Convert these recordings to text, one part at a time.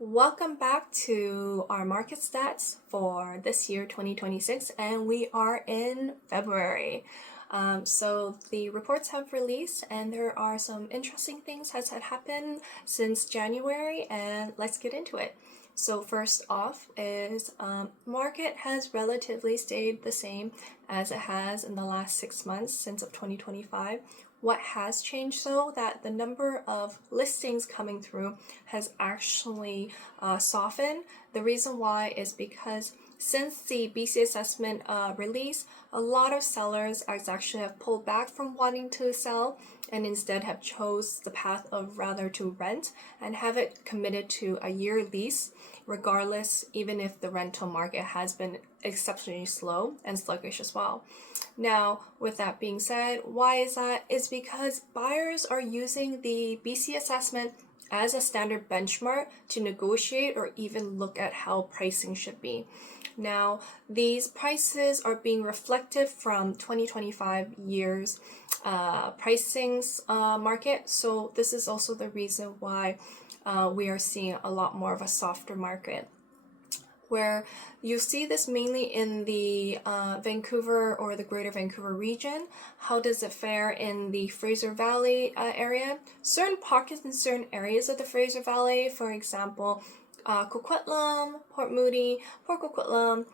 Welcome back to our market stats for this year 2026, and we are in February. So the reports have released, and there are some interesting things that had happened since January, and let's get into it. So first off is market has relatively stayed the same as it has in the last 6 months since of 2025. What has changed though, that the number of listings coming through has actually softened. The reason why is because since the BC assessment release, a lot of sellers actually have pulled back from wanting to sell and instead have chose the path of rather to rent and have it committed to a year lease, regardless, even if the rental market has been exceptionally slow and sluggish as well. Now, with that being said, why is that? It's because buyers are using the BC assessment as a standard benchmark to negotiate or even look at how pricing should be. Now, these prices are being reflected from 2025 years pricings market. So this is also the reason why we are seeing a lot more of a softer market, where you see this mainly in the Vancouver or the Greater Vancouver region. How does it fare in the Fraser Valley area? Certain pockets in certain areas of the Fraser Valley, for example, Coquitlam, Port Moody, Port Coquitlam,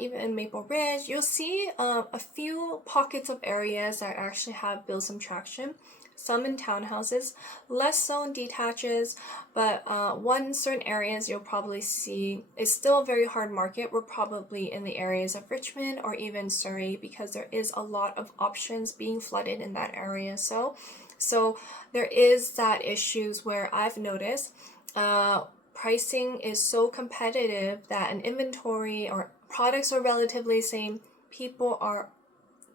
even in Maple Ridge, you'll see a few pockets of areas that actually have built some traction. Some in townhouses, less so in detaches, but one certain areas you'll probably see is still a very hard market. We're probably in the areas of Richmond or even Surrey, because there is a lot of options being flooded in that area. So there is that issues where I've noticed pricing is so competitive that an inventory or products are relatively same. People are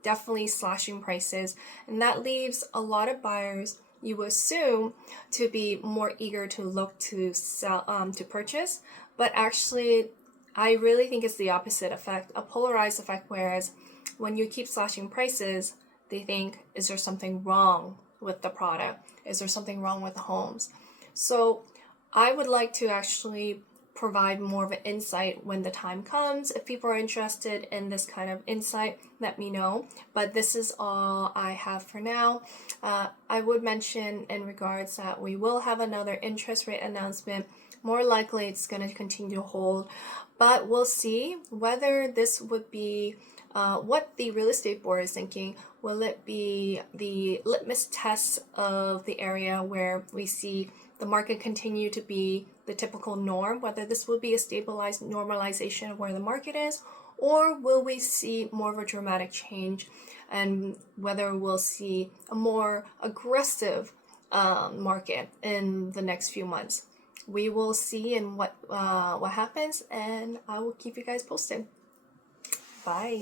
definitely slashing prices, and that leaves a lot of buyers, you assume, to be more eager to look to sell to purchase. But actually, I really think it's the opposite effect, a polarized effect, whereas when you keep slashing prices, they think, is there something wrong with the product? Is there something wrong with the homes? So I would like to actually provide more of an insight when the time comes. If people are interested in this kind of insight, let me know. But this is all I have for now. I would mention in regards that we will have another interest rate announcement. More likely it's going to continue to hold, but we'll see whether this would be what the real estate board is thinking. Will it be the litmus test of the area where we see the market continue to be the typical norm, whether this will be a stabilized normalization of where the market is, or will we see more of a dramatic change, and whether we'll see a more aggressive market in the next few months. We will see in what happens, and I will keep you guys posted. Bye.